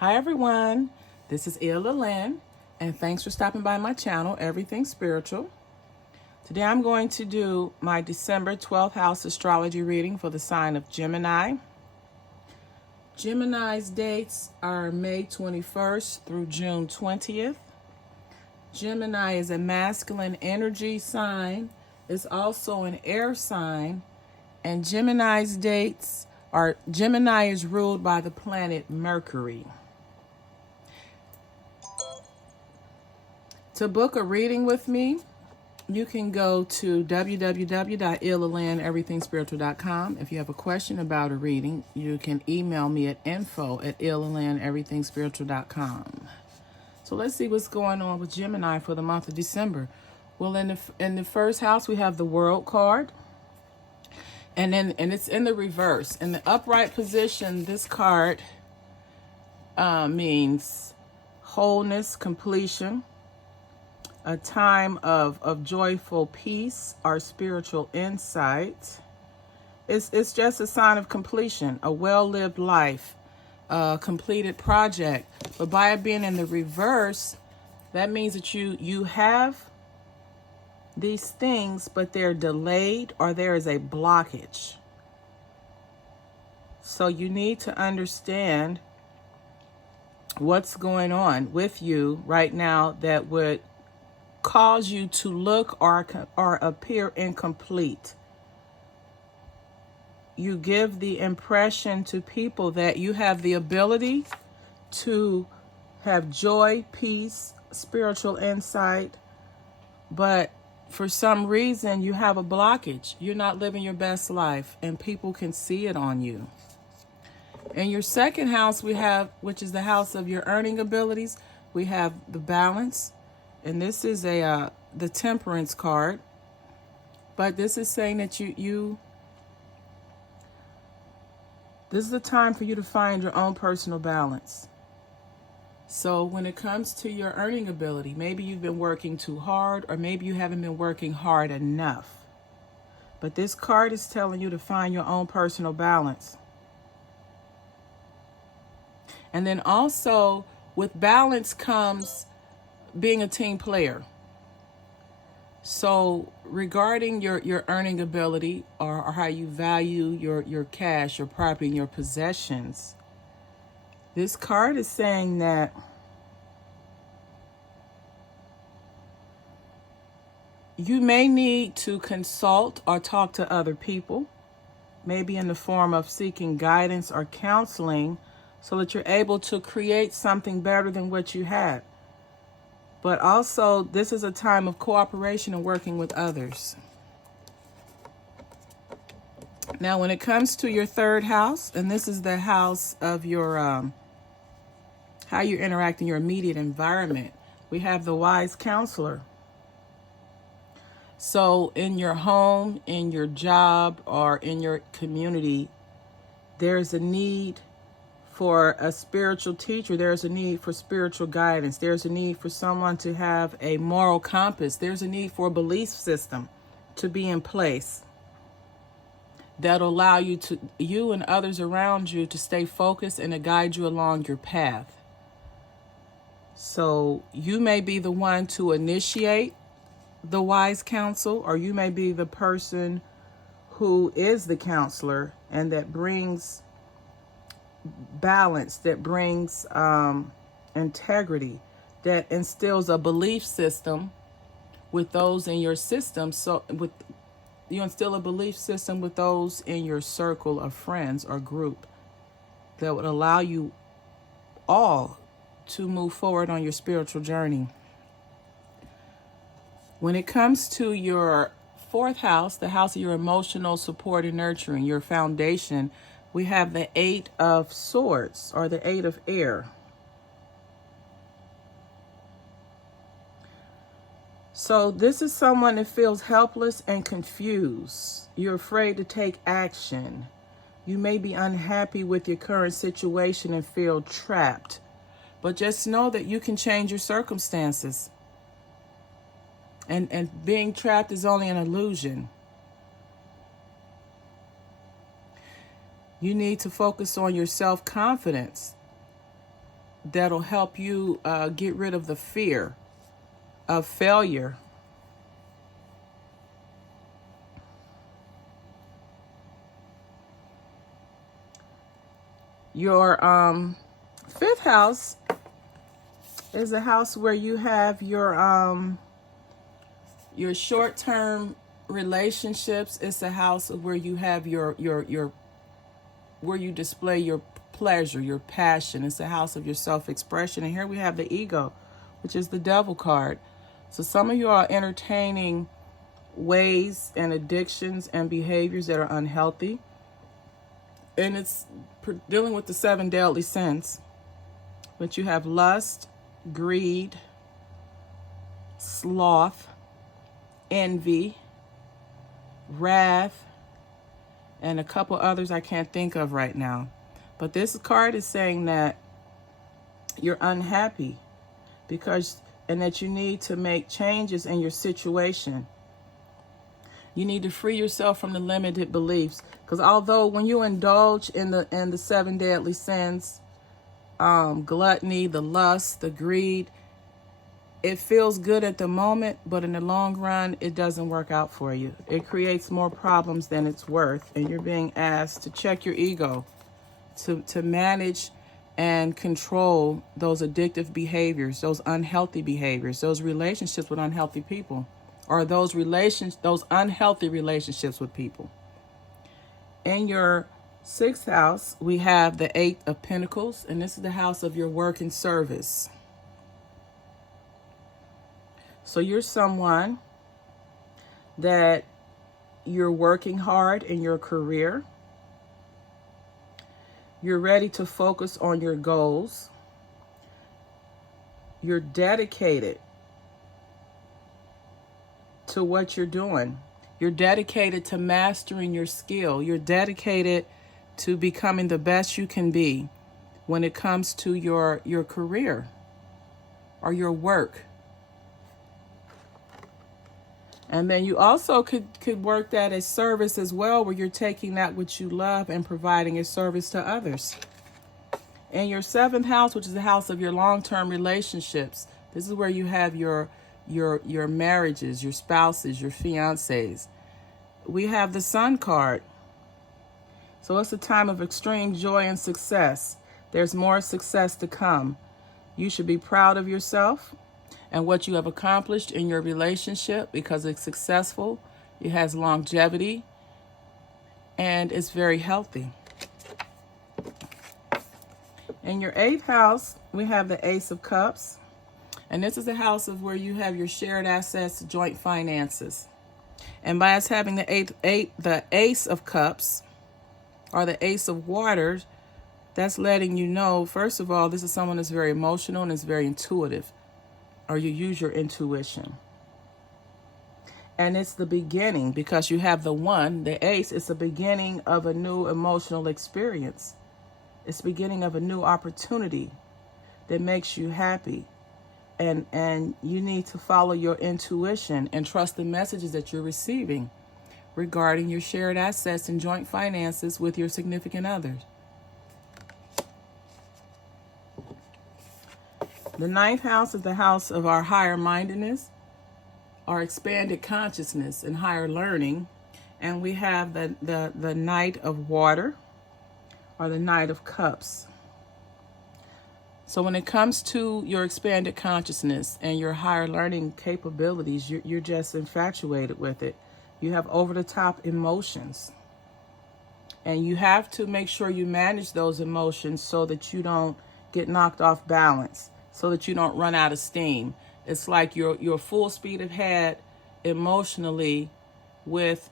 Hi everyone, this is Ella Lynn, and thanks for stopping by my channel, Everything Spiritual. Today I'm going to do my December 12th house astrology reading for the sign of Gemini. Gemini's dates are May 21st through June 20th. Gemini is a masculine energy sign. It's also an air sign, and Gemini is ruled by the planet Mercury. To book a reading with me, you can go to www.illalandeverythingspiritual.com. If you have a question about a reading, you can email me at info@illalandeverythingspiritual.com. So let's see what's going on with Gemini for the month of December. Well, in the first house, we have the World card. And it's in the reverse. In the upright position, this card means wholeness, completion, a time of joyful peace or spiritual insight. It's just a sign of completion, a well-lived life, a completed project. But by it being in the reverse, that means that you have these things, but they're delayed or there is a blockage. So you need to understand what's going on with you right now that would cause you to look or appear incomplete. You give the impression to people that you have the ability to have joy, peace, spiritual insight, but for some reason you have a blockage. You're not living your best life, and people can see it on you. In your second house, we have, which is the house of your earning abilities, we have the balance. And this is the temperance card. But this is saying that this is the time for you to find your own personal balance. So when it comes to your earning ability, maybe you've been working too hard, or maybe you haven't been working hard enough. But this card is telling you to find your own personal balance. And then also with balance comes being a team player. So regarding your earning ability or how you value your cash, your property, and your possessions, this card is saying that you may need to consult or talk to other people, maybe in the form of seeking guidance or counseling, so that you're able to create something better than what you had. But also, this is a time of cooperation and working with others. Now, when it comes to your third house, and this is the house of your how you interact in your immediate environment, we have the wise counselor. So in your home, in your job, or in your community, there's a need for a spiritual teacher. There's a need for spiritual guidance. There's a need for someone to have a moral compass. There's a need for a belief system to be in place that'll allow you and others around you to stay focused and to guide you along your path. So you may be the one to initiate the wise counsel, or you may be the person who is the counselor and that brings balance, that brings integrity, that instills a belief system with those in your system. So you instill a belief system with those in your circle of friends or group that would allow you all to move forward on your spiritual journey. When it comes to your fourth house, the house of your emotional support and nurturing, your foundation, we have the Eight of Swords, or the Eight of Air. So this is someone that feels helpless and confused. You're afraid to take action. You may be unhappy with your current situation and feel trapped. But just know that you can change your circumstances. And being trapped is only an illusion. You need to focus on your self-confidence. that'll help you get rid of the fear of failure. Your fifth house is a house where you have your short-term relationships. It's a house where you have your where you display your pleasure, your passion. It's a house of your self-expression. And here we have the ego, which is the devil card. So some of you are entertaining ways and addictions and behaviors that are unhealthy. And it's dealing with the 7 deadly sins. But you have lust, greed, sloth, envy, wrath, and a couple others I can't think of right now. But this card is saying that you're unhappy and that you need to make changes in your situation. You need to free yourself from the limited beliefs. Because although when you indulge in the 7 deadly sins, gluttony, the lust, the greed, it feels good at the moment, but in the long run, it doesn't work out for you. It creates more problems than it's worth. And you're being asked to check your ego, to manage and control those addictive behaviors, those unhealthy behaviors, those relationships with unhealthy people, or those unhealthy relationships with people. In your 6th house, we have the 8 of Pentacles, and this is the house of your work and service. So you're someone that you're working hard in your career. You're ready to focus on your goals. You're dedicated to what you're doing. You're dedicated to mastering your skill. You're dedicated to becoming the best you can be when it comes to your career or your work. And then you also could work that as service as well, where you're taking that which you love and providing a service to others. In your 7th house, which is the house of your long-term relationships, this is where you have your marriages, your spouses, your fiancés. We have the Sun card. So it's a time of extreme joy and success. There's more success to come. You should be proud of yourself and what you have accomplished in your relationship, because it's successful, it has longevity, and it's very healthy. In your 8th house, we have the Ace of Cups. And this is the house of where you have your shared assets, joint finances. And by us having the Ace of Cups, or the Ace of Waters, that's letting you know, first of all, this is someone that's very emotional and is very intuitive, or you use your intuition. And it's the beginning, because you have the 1, the Ace. It's the beginning of a new emotional experience. It's the beginning of a new opportunity that makes you happy. And you need to follow your intuition and trust the messages that you're receiving regarding your shared assets and joint finances with your significant others. The 9th house is the house of our higher mindedness, our expanded consciousness, and higher learning. And we have the Knight of Water, or the Knight of Cups. So when it comes to your expanded consciousness and your higher learning capabilities, you're just infatuated with it. You have over-the-top emotions. And you have to make sure you manage those emotions so that you don't get knocked off balance, so that you don't run out of steam. It's like you're full speed ahead emotionally with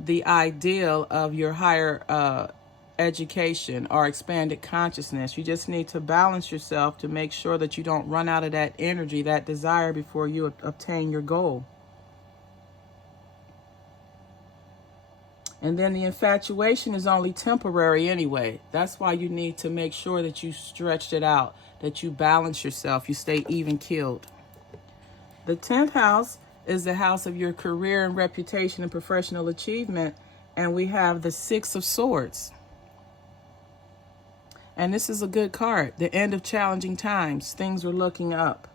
the ideal of your higher education or expanded consciousness. You just need to balance yourself to make sure that you don't run out of that energy, that desire, before you obtain your goal. And then the infatuation is only temporary anyway. That's why you need to make sure that you stretch it out, that you balance yourself, you stay even keeled. The 10th house is the house of your career and reputation and professional achievement. And we have the 6 of Swords. And this is a good card. The end of challenging times. Things are looking up.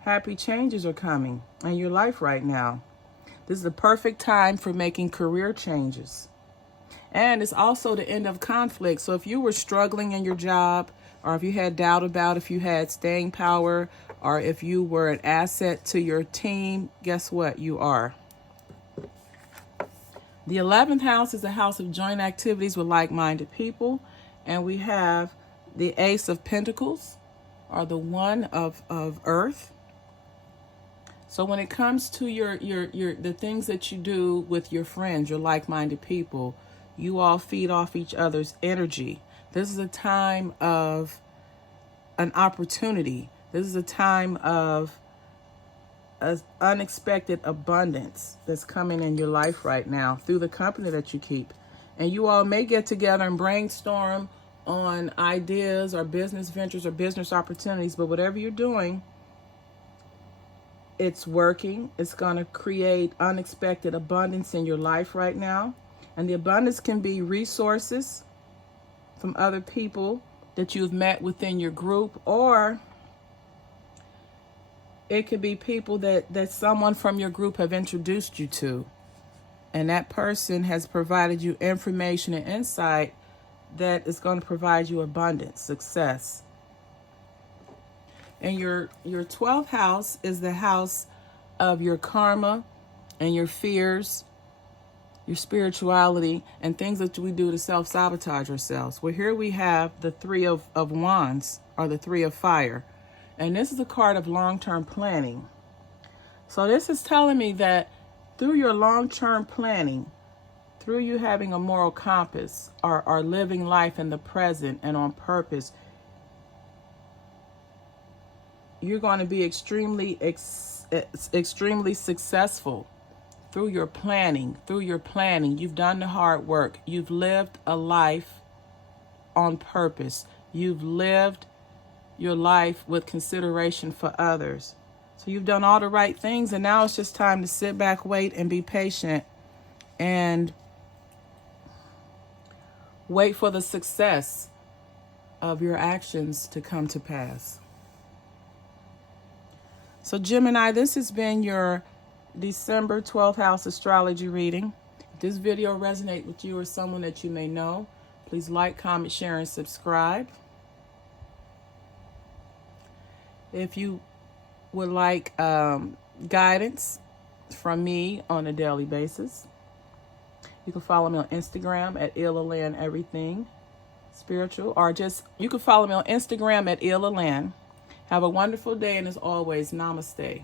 Happy changes are coming in your life right now. This is the perfect time for making career changes. And it's also the end of conflict. So if you were struggling in your job, or if you had doubt about if you had staying power, or if you were an asset to your team, guess what? You are. The 11th house is a house of joint activities with like-minded people. And we have the Ace of Pentacles, or the One of Earth. So when it comes to the things that you do with your friends, your like-minded people, you all feed off each other's energy. This is a time of an opportunity. This is a time of an unexpected abundance that's coming in your life right now through the company that you keep. And you all may get together and brainstorm on ideas or business ventures or business opportunities, but whatever you're doing, it's working. It's going to create unexpected abundance in your life right now. And the abundance can be resources from other people that you've met within your group, or it could be people that someone from your group have introduced you to. And that person has provided you information and insight that is going to provide you abundance, success. And your 12th house is the house of your karma and your fears, your spirituality, and things that we do to self-sabotage ourselves. Well, here we have the Three of Wands, or the Three of Fire. And this is a card of long-term planning. So this is telling me that through your long-term planning, through you having a moral compass, or living life in the present and on purpose, you're going to be extremely successful through your planning. You've done the hard work. You've lived a life on purpose. You've lived your life with consideration for others. So you've done all the right things, and now it's just time to sit back, wait, and be patient, and wait for the success of your actions to come to pass. So Gemini, this has been your December 12th house astrology reading. If this video resonates with you or someone that you may know, please like, comment, share, and subscribe. If you would like guidance from me on a daily basis, you can follow me on Instagram at Everything Spiritual, or just you can follow me on Instagram at Have a wonderful day, and as always, namaste.